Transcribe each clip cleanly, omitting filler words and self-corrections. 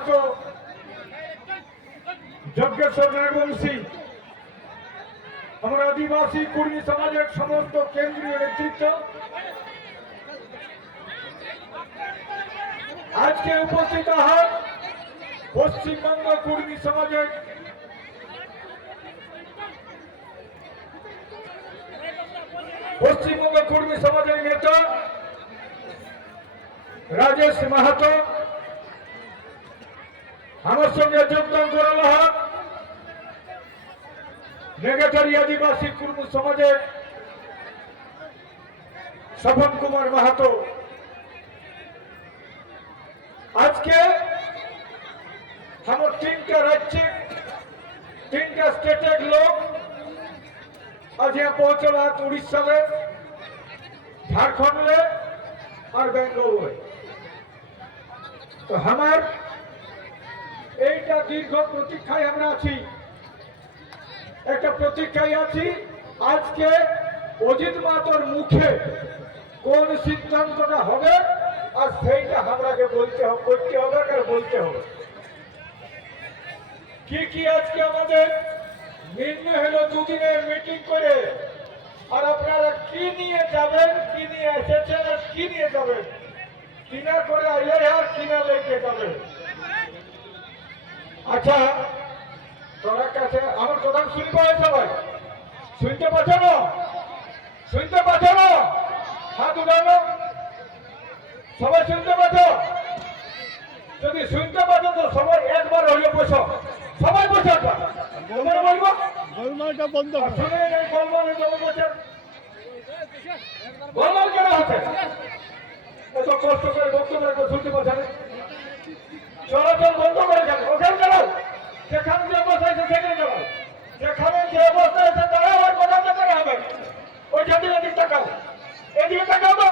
মাহাতো, যজ্ঞেশ্বর নাগবংশী, আমরা আদিবাসী কর্মী সমাজের সমস্ত কেন্দ্রীয় নেতৃত্ব, আজকে উপস্থিত হন পশ্চিমবঙ্গ কর্মী সমাজের নেতা রাজেশ মাহাতো, আমার সঙ্গে যোগদান করানো হোক নেগাটারি আদিবাসী কর্মী সমাজের স্বপন কুমার মাহাতো। আজকে আমার 3টা राज्य 3टा स्टेट के लोग आज यहाँ पहुंचे बात उड़ीसा में, झारखंड में और बेंगलोर में। तो हमार এইটা দীর্ঘ প্রতীক্ষায় আমরা আছি, একটা প্রতীক্ষায় আছি আজকে অজিত মাহাতোর মুখে কোন সিদ্ধান্তটা হবে আর সেইটা আমরাকে বলতে হবে, করতে হবে আর বলতে হবে। কি আজকে আমাদের নির্ণয় হলো দুদিনের মিটিং করে, আর আপনারা কি নিয়ে যাবেন, কি নিয়ে এসেছেন আর কি নিয়ে যাবেন, কিনা করে আইলে আর কিনা লেগে যাবেন। আচ্ছা তোমার কাছে আমার কথা শুনতে হয়, সবাই শুনতে পাচ্ছ না? শুনতে পাচ্ছ না? হাত উঠানো, সবাই শুনতে পাচ্ছ? যদি শুনতে পাচ্ছ তো সবাই একবার হইলে বসো, সবাই বসে বলবো গোলমালটা বন্ধ শুনে এই গোলমালে জমে বসে গোলমাল কেন হচ্ছে? এত কষ্ট করে বক্তব্য শুনতে পাচ্ছ না? চলাচল বন্ধ করে যান, ওখানে চালাও, যেখানে যে অবস্থা আছে সেখানে চালাও, যেখানে যে অবস্থা আছে তারা ওই কথা টাকা হবে, ওই জাতির দিক তাকাও, এদিকে তাকাও তো,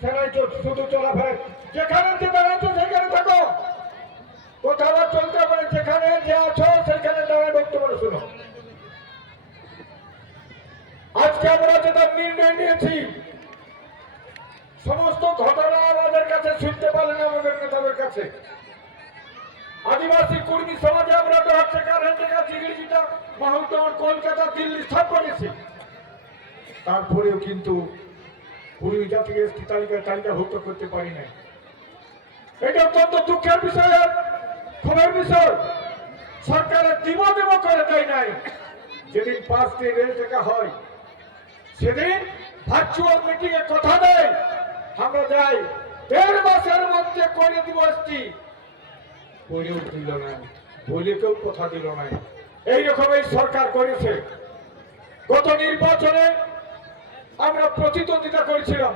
সেখানে শুধু চলাফেরা, যেখানে যে দাঁড়াচ্ছ সেখানে থাকো, কোথাও চলতে পারে, যেখানে যে আছো সেখানে দাঁড়ায় বক্তব্য শুনো। আজকে আমরা যেটা নির্ণয় নিয়েছি সমস্ত ঘটনা আমাদের কাছে শুনতে পারলেন আমাদের নেতাদের কাছে। আদিবাসী কর্মী সমাজে আমরা তো হচ্ছে চিড়িটা মাহুতর কলকাতা দিল্লি সব করেছি, তারপরেও কিন্তু কর্মী জাতিকে এসটি তালিকাভুক্ত করতে পারি নাই। এটা অত্যন্ত দুঃখের বিষয় আর ক্ষোভের বিষয়। সরকারের দিব করে দেয় নাই। যেদিন 5টি রেল টাকা হয় সেদিন ভার্চুয়াল মিটিং এ কথা দেয়, আমরা যাই 1.5 মাসের মধ্যে করে দিব এসটি, করেও দিল না, বলে কেউ কথা দিল না। এইরকম এই সরকার করেছে। গত নির্বাচনে আমরা প্রতিদ্বন্দ্বিতা করেছিলাম,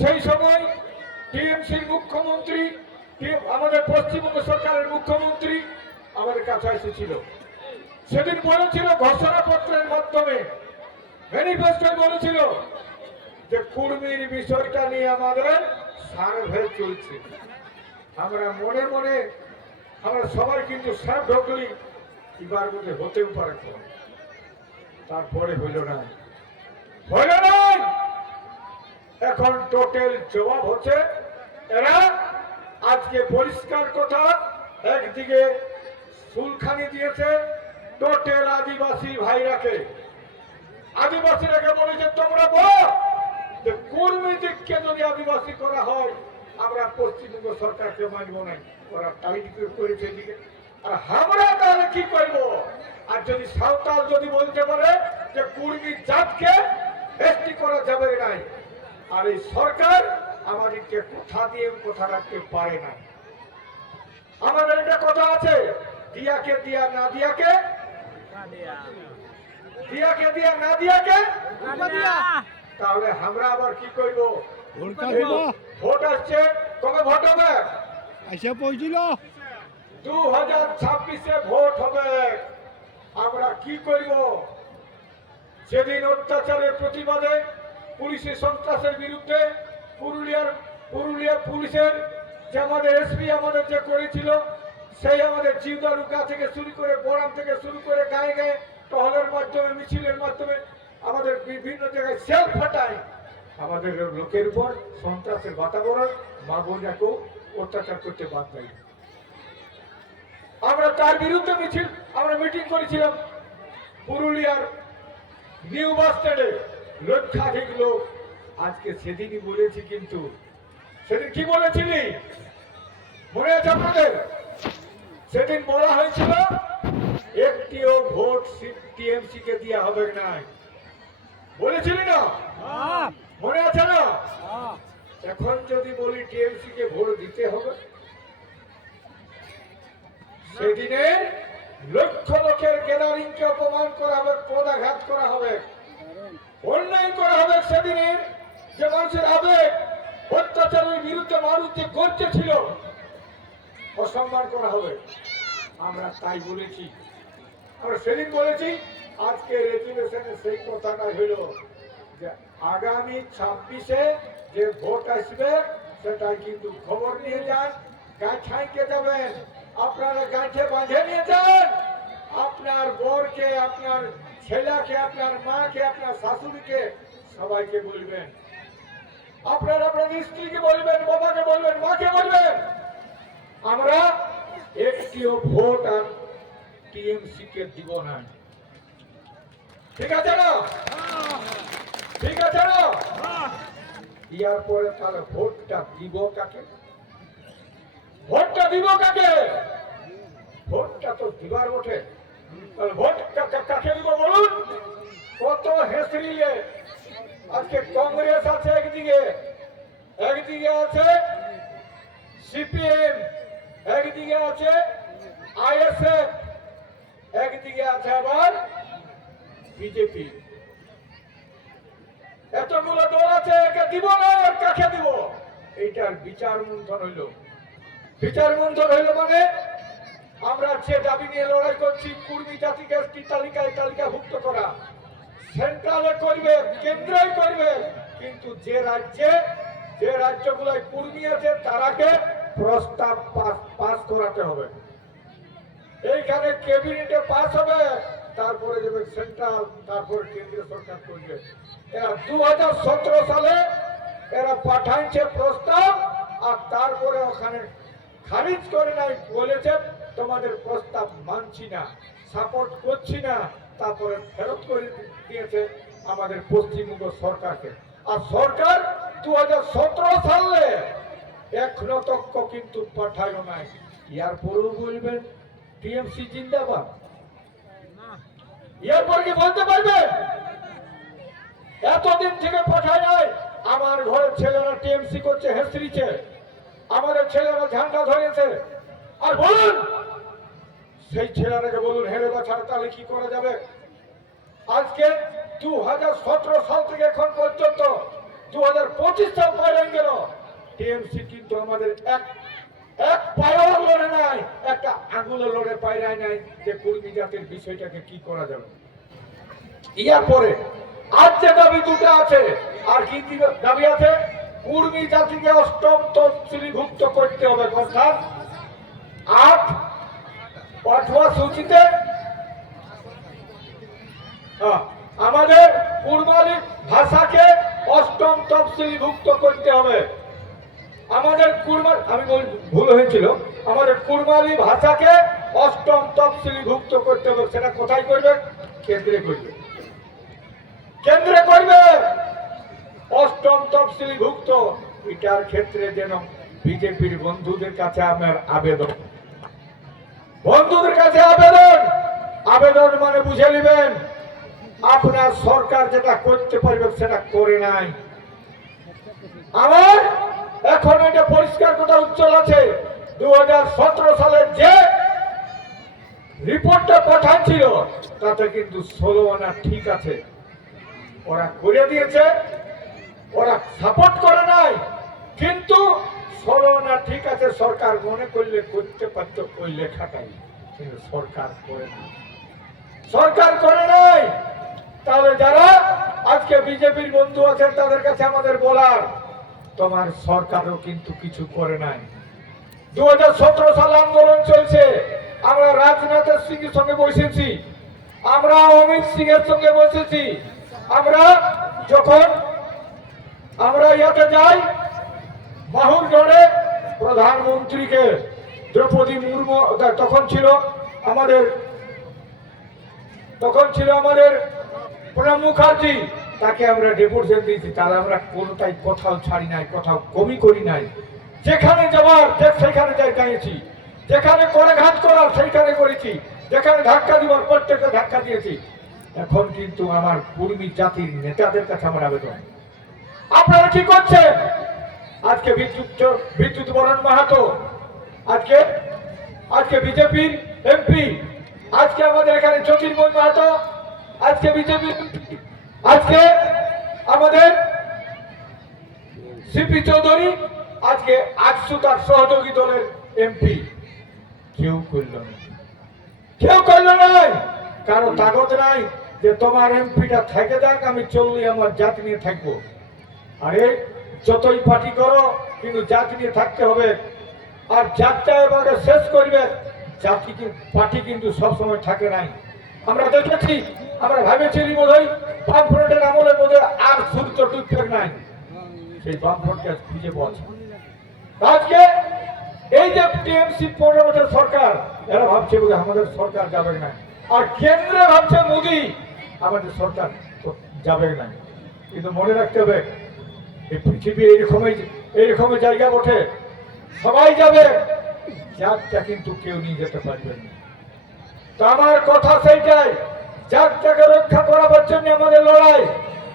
সেই সময় টিএমসির মুখ্যমন্ত্রী, আমাদের পশ্চিমবঙ্গ সরকারের মুখ্যমন্ত্রী আমাদের কাছে এসেছিল। সেদিন বলেছিল ঘোষণাপত্রের মাধ্যমে, ম্যানিফেস্টোয় বলেছিল যে কুর্মীর বিষয়টা নিয়ে আমাদের সার্ভে চলছে। আমরা মনে মনে আমরা সবাই কিন্তু সব ঢোকলি এবার মধ্যে হতেও পারে, তারপরে হইল না। এখন টোটাল জবাব হচ্ছে এরা আজকে পরিষ্কার কথা, একদিকে সুলখানি দিয়েছে টোটাল আদিবাসী ভাইরাকে, আদিবাসীরাকে বলেছে তোমরা বল যে কর্মী দিককে যদি আদিবাসী করা হয় আমরা পশ্চিমবঙ্গ সরকারকে মানব না, ওরা টাইট করেছে এদিকে। আর আমরা তাহলে কি করবো? আর যদি সাঁওতাল যদি বলতে পারে যে কর্মী জাতকে এসটি করা যাবে নাই, আর এই সরকার আমাদেরকে কথা দিয়ে কথা রাখতে পারে না। আমাদের একটা কথা আছে, দিয়াকে দিয়া না দিয়াকে, দিয়াকে দিয়া না দিয়াকে, তাহলে আমরা আবার কি করব? ভোট আসছে, কবে ভোট হবে? 2026-এ ভোট হবে। আমরা কি করব? সেদিন অত্যাচারের প্রতিবাদে, পুলিশের সন্ত্রাসের বিরুদ্ধে পুরুলিয়া পুলিশের যে আমাদের এসপি আমাদের যে করেছিল, সেই আমাদের জিউদারুকা থেকে শুরু করে বরাম থেকে শুরু করে গায়ে গায়ে টহলের মাধ্যমে, মিছিলের মাধ্যমে আমাদের বিভিন্ন জায়গায় সেল ফাটায় আমাদের লোকের উপর সন্ত্রাসের বাতাবরণ, মা বোনকেও অত্যাচার করতে বাদ দেয়। আমরা তার বিরুদ্ধে মিছিল, আমরা মিটিং করেছিলাম পুরুলিয়ার নিউ বাস স্ট্যান্ডে, লক্ষাধিক লোক। আজকে সেদিনই বলেছি, কিন্তু সেদিন কি বলেছিলি মনে আছে আপনাদের? সেদিন বলা হয়েছিল একটিও ভোট টিএমসি কে দেওয়া হবে না, বলেছিলি না? মনে আছে না? এখন যদি বলি টিএমসি কে ভোট দিতে হবে, সেদিনে লক্ষ লক্ষের গ্যাদারিংকে অপমান করা হবে, পদাঘাত করা হবে, অন্যায় করা হবে। সেদিনের যে মানুষের আবেগ, অত্যাচারের বিরুদ্ধে মানুষ যে গর্জে ছিল, অসম্মান করা হবে। আমরা তাই বলেছি, আমরা সেদিন বলেছি। আজকে রেজুলেশনে সেই কথাটাই হইল যে আগামী 26-এ যে ভোট আসবে সেটাই কিন্তু খবর নিয়ে যান। গাঁঠাইকে যাবেন, আপনারা গাঁঠে বাঁধে নিয়ে যান। আপনার বরকে, আপনার ছেলেকে, আপনার মাকে, আপনার শাশুড়িকে, সবাইকে বলবেন। আপনার আপনার স্ত্রীকে বলবেন, বাবাকে বলবেন, মাকে বলবেন, আমরা একটিও ভোট আর টিএমসি কে দিব না। ঠিক আছে না? ঠিক আছে না? ইয়ার পরে তাহলে ভোটটা দিব কাকে? ভোটটা দিব কাকে? ভোটটা তো দিবার বটে, তাহলে ভোট কাকে দিব বলুন? কত হেসরিয়ে আজকে কংগ্রেস আছে একদিকে, একদিকে আছে সিপিএম, একদিকে আছে আইএসএফ, একদিকে আছে আবার বিজেপি। এতগুলো দল আছে, একে দিব না আর কাকে দিব? এইটার বিচার মন্থন হইল। বিচার মন্থন হইল মানে আমরা যে দাবি নিয়ে লড়াই করছি, কুর্মী জাতিকে এসটি তালিকায় তালিকাভুক্ত করা, সেন্ট্রালে করবে, কেন্দ্রে করবে, কিন্তু যে রাজ্যগুলোয় কুর্মী আছে তারাকে প্রস্তাব পাস করাতে হবে। এইখানে ক্যাবিনেটে পাস হবে, তারপরে যাবে সেন্ট্রাল, তারপরে কেন্দ্রীয় সরকার করবে। এরা 2017 সালে এরা পাঠাইছে প্রস্তাব, আর তারপরে ওখানে খারিজ করে নাই, বলেছে তোমাদের প্রস্তাব মানছি না, সাপোর্ট করছি না। তারপরে ফেরত করে দিয়েছে আমাদের পশ্চিমবঙ্গ সরকারকে। আর সরকার 2017 সালে এখনো তক্ক কিন্তু পাঠাইও নাই। ইয়ার পরেও বলবেন টিএমসি জিন্দাবাদ? এরপর কি বলতে পারবেন? এতদিন থেকে পাঠায় নাই। আমার ঘরের ছেলেরা টিএমসি করছে, হেসরিছে, আমাদের ছেলেরা ঝান্ডা ধরেছে। আর বলুন সেই ছেলেরাকে বলুন হেরে বা ছাড়া, তাহলে কি করা যাবে? আজকে 2017 সাল থেকে এখন পর্যন্ত 2025 সাল পাইলে গেল, টিএমসি কিন্তু আমাদের এক পায়েও লড়ে নাই, একটা আঙুলে লড়ে পায়রায় নাই যে কুর্মী জাতির বিষয়টাকে কি করা যাবে। ইয়ার পরে আজ যে দাবি দুটো আছে, আর কি দাবি আছে? কুর্মী জাতিকে 8ম তফসিলিভুক্ত করতে হবে, অর্থাৎ 8 সূচিতে আমাদের কুর্মালি ভাষাকে 8ম তফসিলিভুক্ত করতে হবে। আমাদের আমি ভুল হয়েছিল, আমাদের কুর্মালি ভাষাকে 8ম তফসিলিভুক্ত করতে হবে। সেটা কোথায় করবে? কেন্দ্রে করবে, কেন্দ্রে করবে 8ম তফসিলিভুক্ত। এটার ক্ষেত্রে যেন বিজেপির বন্ধুদের কাছে আমার আবেদন, বন্ধুদের কাছে আবেদন, আবেদন মানে বুঝে নেবেন, আপনার সরকার যেটা করতে পারবে সেটা করে নাই। আমার এখন এটা পরিষ্কার কথা উজ্জ্বল আছে, 2017 সালে যে রিপোর্টটা পাঠাচ্ছিল তাতে কিন্তু 16 আনা ঠিক আছে, ওরা করে দিয়েছে, ওরা সাপোর্ট করে নাই, কিন্তু 16 আনা ঠিক আছে। সরকার মনে করলে করতে পারত ওই লেখাটাই, কিন্তু সরকার করে নাই, সরকার করে নাই। তাহলে যারা আজকে বিজেপির বন্ধু আছেন তাদের কাছে আমাদের বলার, তোমার সরকারও কিন্তু কিছু করে নাই। 2017 সালে আন্দোলন চলছে, আমরা রাজনাথ সিং এর সঙ্গে বসেছি, আমরা অমিত সিং এর সঙ্গে বসেছি, আমরা যখন আমরা ইয়াতে যাই মাহুরগড়ে প্রধানমন্ত্রীকে দ্রৌপদী মুর্মু তখন ছিল আমাদের প্রণব মুখার্জি, তাকে আমরা ডেপুটেশন দিয়েছি, তাহলে আমরা কোনটাই কোথাও ছাড়ি নাই, কোথাও কমি করি নাই। যেখানে যাওয়ার সেখানে যাইছি, যেখানে করে ঘাত করার সেইখানে করেছি, যেখানে ধাক্কা দিবার প্রত্যেকটা ধাক্কা দিয়েছি। এখন কিন্তু আমার কুর্মী জাতির নেতাদের কাছে আমার আবেদন, আপনারা কি করছেন? আজকে বিদ্যুৎ বরণ মাহাতো, আজকে বিজেপির এমপি, আজকে আমাদের এখানে জ্যোতির্ময় মাহাতো, আজকে বিজেপি, আজকে আমাদের সিপি চৌধুরী, আজকে আজসু তার সহযোগী দলের এমপি, কেউ করল নাই। কারো তাগত নাই যে তোমার এমপিটা থেকে যাক, আমি চললে আমার জাতি নিয়ে থাকবো। আরে যতই পার্টি করো, কিন্তু জাতি নিয়ে থাকতে হবে। আর জাতটা এবারে শেষ করবে, জাতি পার্টি কিন্তু সবসময় থাকে নাই। আমরা দেখেছি, আমরা ভেবেছিলি বোধ হয় বামফ্রন্টের আমলে বোধ হয় আর সূর্য টুকফেক নাই, সেই বামফ্রন্টকে খুঁজে পাচ্ছে। আজকে এই যে টিএমসি 15 বছর সরকার, এরা ভাবছে বোধ আমাদের সরকার যাবে না, আর কেন্দ্রে ভাবছে মোদী আমাদের সরকার যাবে না। কিন্তু মনে রাখতে হবে, এই পৃথিবী এইরকমই জায়গা ওঠে, সবাই যাবে, জাতটা কিন্তু কেউ নিয়ে যেতে পারবে না। তো আমার কথা সেইটাই, জাতটাকে রক্ষা করার জন্য আমাদের লড়াই।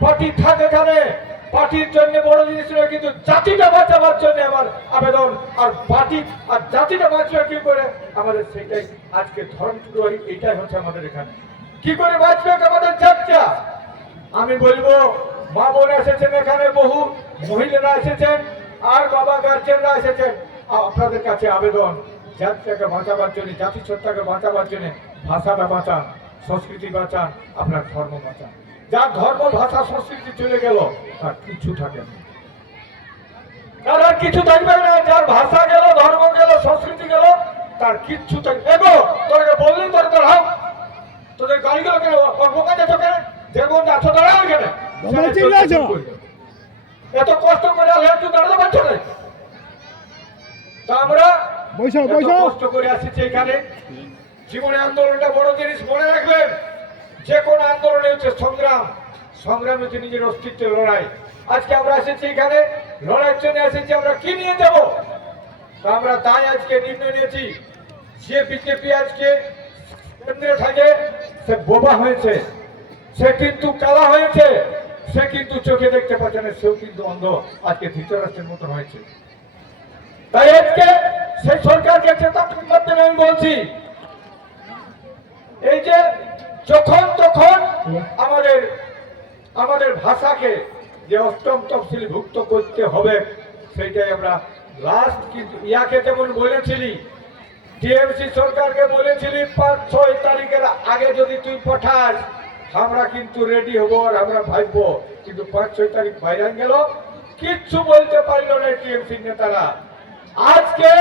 পার্টি থাকে এখানে, পার্টির জন্য বড় জিনিস নয়, কিন্তু জাতিটা বাঁচাবার জন্য আমার আবেদন। আর পার্টি আর জাতিটা বাঁচবে কি করে, আমাদের সেটাই আজকে ধর্ম চুরি, এইটাই হচ্ছে আমাদের এখানে। কি করে বাঁচবে আমাদের জাতটা? আমি বলবো, মা বোন এসেছেন এখানে, বহু মহিলারা এসেছেন, আর বাবা গার্জেনরা এসেছেন। আপনাদের কাছে আবেদন, জাতিটাকে বাঁচাবার জন্য, জাতিসত্তাকে বাঁচাবার জন্য ভাষাটা বাঁচান, সংস্কৃতি বাঁচান, আপনার ধর্ম বাঁচান। যার ধর্ম, ভাষা, সংস্কৃতি চলে গেল, তার কিছু থাকে না, তার আর কিছু থাকবে না। যার ভাষা গেল, ধর্ম গেল, সংস্কৃতি গেল, তার কিচ্ছু থাকবে। এগো তোকে বললেন তোর হাও, তোদের গাড়িগুলো কেন বোকা যেত, কেন যেমন আছো দাঁড়াও কেন, এত কষ্ট করে একটু দাঁড়াতে পারছো না। তা আমরা কষ্ট করে আসছি এখানে। জীবনে আন্দোলনটা বড় জিনিস, মনে রাখবেন। যে কোনো আন্দোলনে হচ্ছে সংগ্রাম, সংগ্রাম হচ্ছে নিজের অস্তিত্বের লড়াই। আজকে আমরা এসেছি এখানে লড়াইয়ের জন্য এসেছি, আমরা কি নিয়ে যাব? তো আমরা তাই আজকে নির্ণয় নিয়েছি, যে বিজেপি আজকে কেন্দ্রে থাকে সে বোবা হয়েছে, সে কিন্তু কালা হয়েছে, সে কিন্তু চোখে দেখতে পাচ্ছে না, সেও কিন্তু অন্ধ, আজকে ধৃতরাষ্ট্রের মতন হয়েছে। তাই আজকে সেই সরকারকে চেতাবনী করতে আমি বলছি, এই যে যখন তখন আমাদের ভাষাকে যে অষ্টম তফসিল ভুক্ত করতে হবে, সেইটাই আমরা লাস্ট। কিন্তু ইয়াকে যেমন বলেছিলি, টিএমসি সরকারকে বলেছিলি 5-6 তারিখের আগে যদি তুই পাঠাস, আমরা কিন্তু রেডি হবো আর আমরা ভাববো। কিন্তু 5-6 তারিখ বাইরে গেল, কিচ্ছু বলতে পারলো না টিএমসি নেতারা। আজকে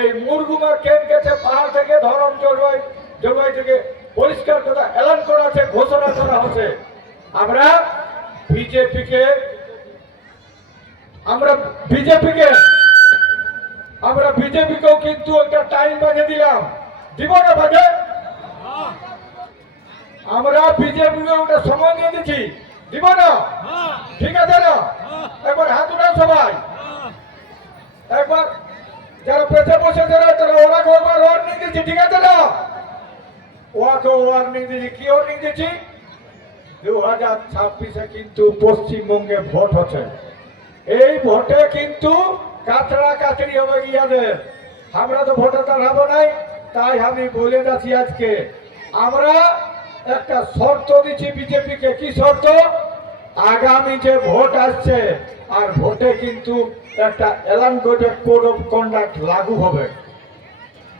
এই মুরগুমা ক্যাম্প গেছে, পাহাড় থেকে ধরম জলবায়ু থেকে পরিষ্কার কথা এলান করা আছে, ঘোষণা করা হচ্ছে। আমরা বিজেপিকেও কিন্তু একটা টাইম বাজে দিলাম, দিব না বাজে? আমরা বিজেপিকে একটা সময় নিয়ে দিচ্ছি, দিব না? ঠিক আছে না? একবার হাত উঠান সবাই, একবার যারা পেছে বসে যারা ওরাকে ওয়ার্নিং দিচ্ছি, ঠিক আছে না? ওয়াকে ওয়ার্নিং দিচ্ছি, কি ওয়ার্নিং দিচ্ছি? 2026-এ কিন্তু পশ্চিমবঙ্গে ভোট হচ্ছে, এই ভোটে কিন্তু কাছড়া কাছড়ি হবে ইয়াদের। আমরা তো ভোটে দাঁড়াবো নাই, তাই আমি বলে যাচ্ছি আজকে আমরা একটা শর্ত দিচ্ছি বিজেপিকে। কি শর্ত? আগামী যে ভোট আসছে, আর ভোটে কিন্তু একটা এলান করে কোড অফ কন্ডাক্ট লাগু হবে,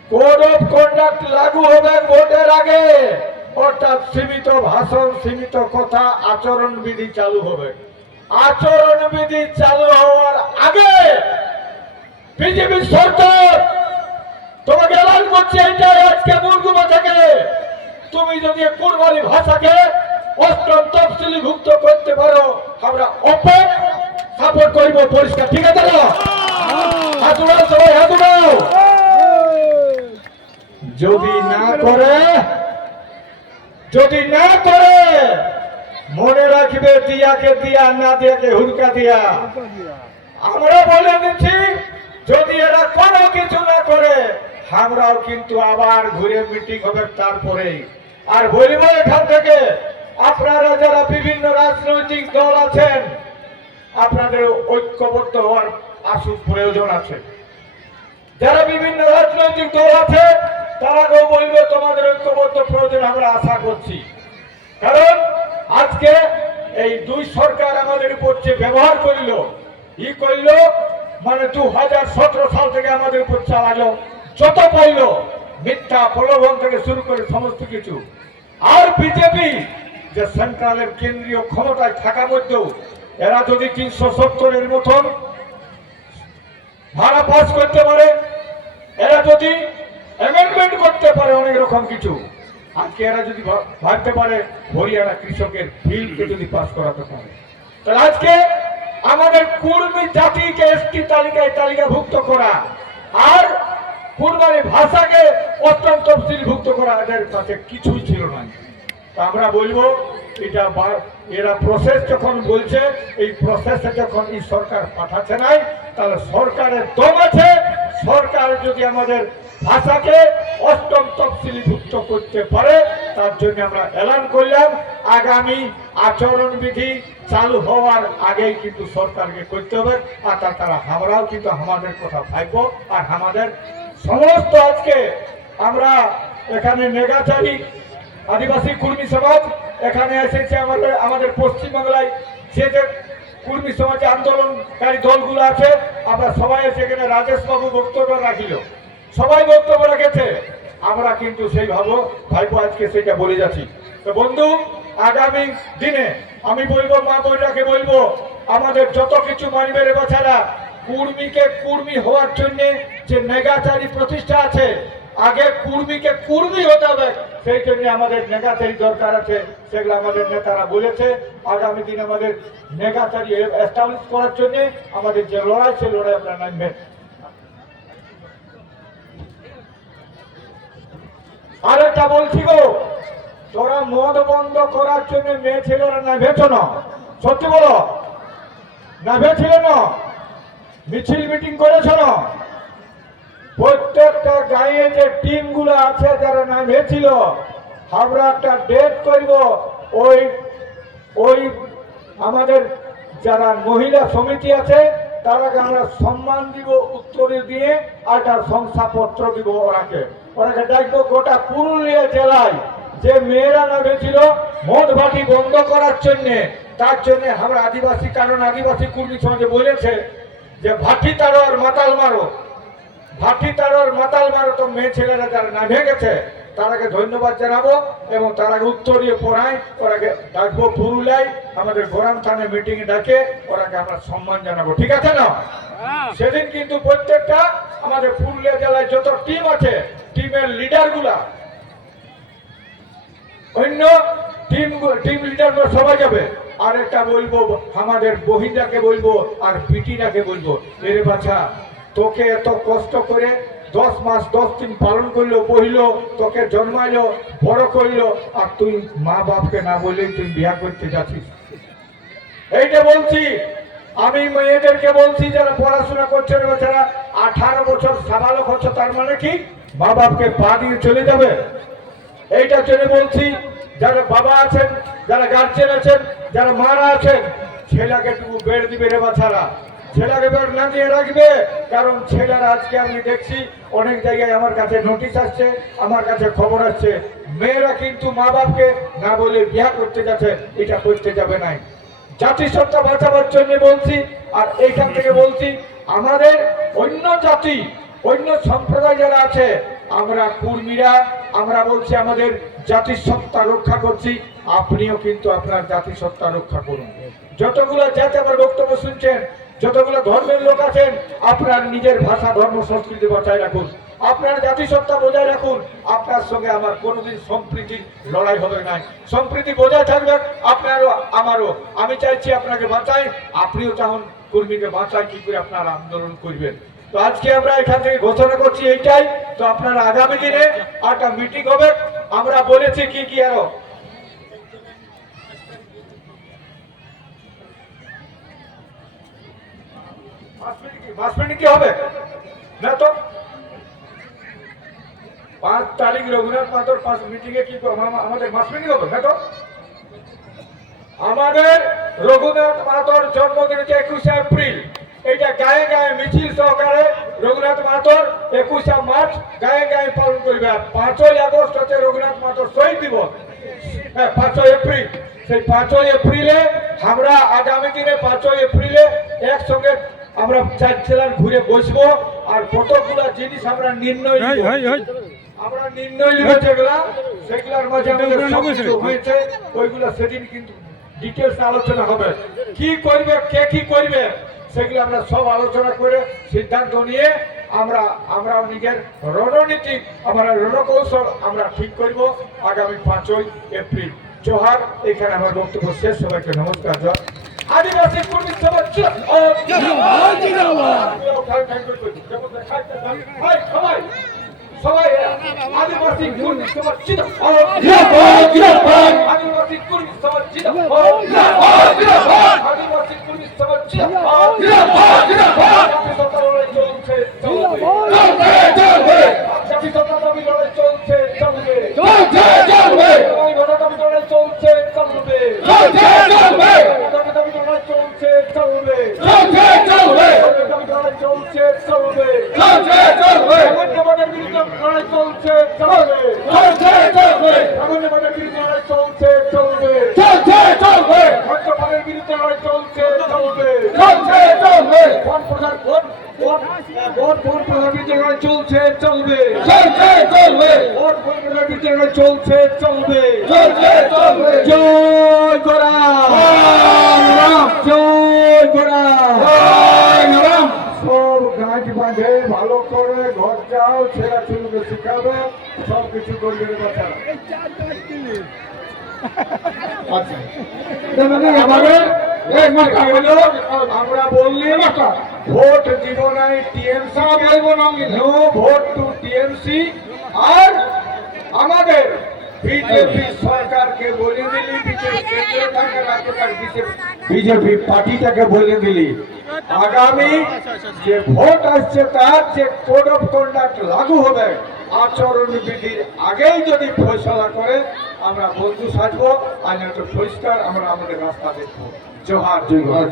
কোড অফ কন্ডাক্ট লাগু হবে ভোটের আগে। অর্থাৎ সীমিত ভাষণ, সীমিত কথা, আচরণবিধি চালু হবে। আচরণবিধি চালু হওয়ার আগে বিজেপি সরকার তোমাকে এলান করছে, এটাই আজকে মুরগুমা থেকে তুমি যদি কুরবানি ভাষাকে অষ্টম তফসিলিভুক্ত করতে পারো, আমরা ওপেন সাপোর্ট করব, পরিষ্কার, ঠিক আছে না? হাত উড়াও সবাই, হাত উড়াও। যদি না করে, যদি না করে, মনে রাখবে দিয়াকে দিয়া, না দিয়াকে হুড়কা দিয়া। আমরা বলে দিচ্ছি, যদি এরা কোনো কিছু না করে, আমরাও কিন্তু আবার ঘুরে মিটিং হবে তারপরে। আর বলবো এখান থেকে, আপনারা যারা বিভিন্ন রাজনৈতিক দল আছেন, আপনাদের ঐক্যবদ্ধ হওয়ার আসল প্রয়োজন আছে। যারা বিভিন্ন রাজনৈতিক দল আছে, তারাও বলবে তোমাদের ঐক্যবদ্ধ প্রয়োজন আমরা আশা করছি। কারণ আজকে এই দুই সরকার আমাদের উপর যে ব্যবহার করল, মানে 2017 সাল থেকে আমাদের উপর চালালো, যত পাইল মিথ্যা প্রলোভন থেকে শুরু করে সমস্ত কিছু। আর বিজেপি যে সেন্ট্রালের কেন্দ্রীয় ক্ষমতায় থাকা মধ্যেও এরা যদি 370-এর মতন ধারা পাস করতে পারে, এরা যদি অ্যামেন্ডমেন্ট করতে পারে অনেক রকম কিছু, আজকে এরা যদি ভাবতে পারে হরিয়ানা কৃষকের বিলকে যদি পাস করাতে পারে, তাহলে আজকে আমাদের কুর্মী জাতিকে এসটি তালিকায় তালিকাভুক্ত করা আর কুরবানি ভাষাকে অষ্টম তফসিলভুক্ত করা এদের কাছে কিছুই ছিল না। আমরা বলবো এটা এরা প্রসেস যখন বলছে, এই প্রসেসে যখন এই সরকার পাঠাচ্ছে নাই, তাহলে সরকারের দম আছে। সরকার যদি আমাদের ভাষাকে অষ্টম তফসিলভুক্ত করতে পারে, তার জন্য আমরা এলান করলাম আগামী আচরণবিধি চালু হওয়ার আগেই কিন্তু সরকারকে করতে হবে। আর তাছাড়া আমরাও কিন্তু আমাদের কথা ভাববো। আর আমাদের সমস্ত আজকে আমরা এখানে নেগাচারী আদিবাসী কুর্মী সমাজ এখানে এসেছে, আমাদের পশ্চিমবাংলায় যে যে কুর্মী সমাজে আন্দোলনকারী দলগুলো আছে, আমরা সবাই এসে এখানে রাজেশ বাবু বক্তব্য রাখিল, সবাই বক্তব্য রেখেছে, আমরা কিন্তু সেই ভাইবো আজকে সেটা বলে যাচ্ছি। তো বন্ধু, আগামী দিনে আমি বলবো, মা বোনরাকে বলবো, আমাদের যত কিছু মানবে রে বাছারা, কুর্মীকে কুর্মী হওয়ার জন্য যে নেগাচারী প্রতিষ্ঠা আছে, আগে কুর্মীকে কুর্মী হতে হবে, সেই জন্য আমাদের নেগাচারী দরকার আছে। সেগুলো আমাদের নেতারা বলেছে। আগামী দিন আমাদের নেগাচারী এস্টাবলিশ করার জন্য আমাদের যে লড়াই, সে লড়াই আমরা নামবেন। আরেকটা বলছি গো, তোরা মদ বন্ধ করার জন্য মেয়ে ছেলেরা নামেছ না, সত্যি বলো, নামেছিল না, মিছিল মিটিং করেছ না? প্রত্যেকটা গাঁয়ে যে টিম গুলো আছে যারা নামেছিল, আমরা একটা ডেট করব, ওই আমাদের যারা মহিলা সমিতি আছে তারাকে আমরা সম্মান দিব, উত্তর দিয়ে আর একটা শংসাপত্র দিব। ওরাকে ডাকবো। গোটা পুরুলিয়া জেলায় যে মেয়েরা নামেছিল মদ ভাটি বন্ধ করার জন্য, তার জন্য আমরা আদিবাসী, কারণ আদিবাসী কুর্মী সমাজে বলেছে যে ভাটি তাড়ো আর মাতাল মারো, ভাটি তাড়ো আর মাতাল মারো। তো মেয়ে ছেলেরা যারা নামে গেছে তারাকে ধন্যবাদ জানাবো এবং তারাকে উত্তরীয় পড়াই, ওরাকে ডাকবো পুরুলিয়ায়, আমাদের গোরাম থানায় মিটিং এ ডাকে ওরাকে আমরা সম্মান জানাবো, ঠিক আছে না? সেদিন কিন্তু প্রত্যেকটা আমাদের পুরুলিয়া জেলায় যত টিম আছে, টিমের লিডার গুলা, অন্য টিম লিডার সবাই যাবে। আর একটা বলবো, আমাদের বহিদাকে বলবো আর পিটিনাকে বলবো, এর বাছা, তোকে এত কষ্ট করে 10 মাস 10 দিন পালন করলো, বহিলো, তোকে জন্মাইলো, বড় করলো, আর তুই মা বাপকে না বললেই তুই বিয়া করতে যাচ্ছিস। এইটা বলছি আমি মেয়েদেরকে বলছি, যারা পড়াশোনা করছে, বেচারা 18 বছর সাবালক হচ্ছে, তার মানে কি মা বাপকে পা দিয়ে চলে যাবে? এইটা জন্য বলছি, যারা বাবা আছেন, যারা গার্জেন আছেন, যারা মারা আছেন, ছেলেকে একটু বেড় দিবে রে বাছারা, ছেলেকে বেড় না দিয়ে রাখবে। কারণ ছেলেরা আজকে আমি দেখছি অনেক জায়গায় আমার কাছে নোটিশ আসছে, আমার কাছে খবর আসছে, মেয়েরা কিন্তু মা বাপকে না বলে বিয়া করতে যাচ্ছে, এটা করতে যাবে নাই। জাতিসত্তা বাঁচাবার জন্য বলছি। আর এইখান থেকে বলছি, আমাদের অন্য জাতি, অন্য সম্প্রদায় যারা আছে, আমরা কুর্মীরা, আমরা বলছি আমাদের জাতিসত্তা রক্ষা করছি, আপনিও কিন্তু আপনার জাতিসত্তা রক্ষা করুন। যতগুলো জাতি আমার বক্তব্য শুনছেন, যতগুলো ধর্মের লোক আছেন, আপনার নিজের ভাষা, ধর্ম, সংস্কৃতি বজায় রাখুন, আপনার জাতিসত্তা বজায় রাখুন। আপনার সঙ্গে আমার কোনোদিন সম্প্রীতির লড়াই হবে না, সম্প্রীতি বজায় থাকবে আপনারও আমারও। আমি চাইছি আপনাকে বাঁচাই, আপনিও চান কর্মীকে বাঁচায় কি করে আপনারা আন্দোলন করবেন। তো আজকে আমরা এখান থেকে ঘোষণা করছি এইটাই। তো আপনারা আগামী দিনে একটা মিটিং হবে, আমরা বলেছি কি কি আরো মাস মিটিং কি হবে না, তো 5 তারিখ রঘুনাথ মাহাতোর মিটিং এ কি আমাদের মাস মিটিং হবে না, তো আমাদের রঘুনাথ মাহাতোর জন্মদিন হচ্ছে 21 এপ্রিল। এইটা গায়ে গায়ে মিছিল সহকারে রঘুনাথ মাহাতোর 21 মার্চ গায়ে গায়ে পালন করবে। আর 5ই আগস্ট হচ্ছে রঘুনাথ মাহাতোর শহীদ দিবস, হ্যাঁ 5ই এপ্রিল। সেই 5ই এপ্রিলে আমরা আগামী দিনে 5ই এপ্রিলে একসঙ্গে আমরা 4 জেলার ঘুরে বসবো আর কতগুলো জিনিস আমরা নির্ণয় নিব। আমরা নির্ণয় নিব যেগুলা, সেগুলোর মাঝে আমাদের সবকিছু হয়েছে, ওইগুলো সেদিন কিন্তু ডিটেলস আলোচনা হবে। কি করবে, কে কি করবে, সেগুলো আমরা সব আলোচনা করে সিদ্ধান্ত নিয়ে আমরা নিজের রণনীতি, আমরা রণকৌশল আমরা ঠিক করব আগামী 5ই এপ্রিল। জোহার। এখানে আমার বক্তব্য শেষ। সবাইকে নমস্কার। জয় আদিবাসী কর্মী সমাজ সবাই সবাই আদিবাসী কর্মী সমাজ আদিবাসী কর্মী সমাজ আদিবাসী কর্মী সমাজ চলছে চলবে। জয় গোরা, জয় গোরা। সব গাছ বাঁধে ভালো করে ঘর যাও, ছেলে চুলকে শিখাবে, সবকিছু করবে। আমরা বললি ভোট দিব নাই TMC, no vote to TMC. আর আমাদের বিজেপি সরকারকে বলে দিলি, বিজেপি পার্টিটাকে বলে দিলি আগামী যে ভোট আসছে তার যে কোড অফ কন্ডাক্ট লাগু হবে, আচরণ বিধির আগেই যদি ফয়সলা করে আমরা বন্ধু সাজবো, আর পরিষ্কার আমরা আমাদের রাস্তা দেখবো। জোহার, জয়।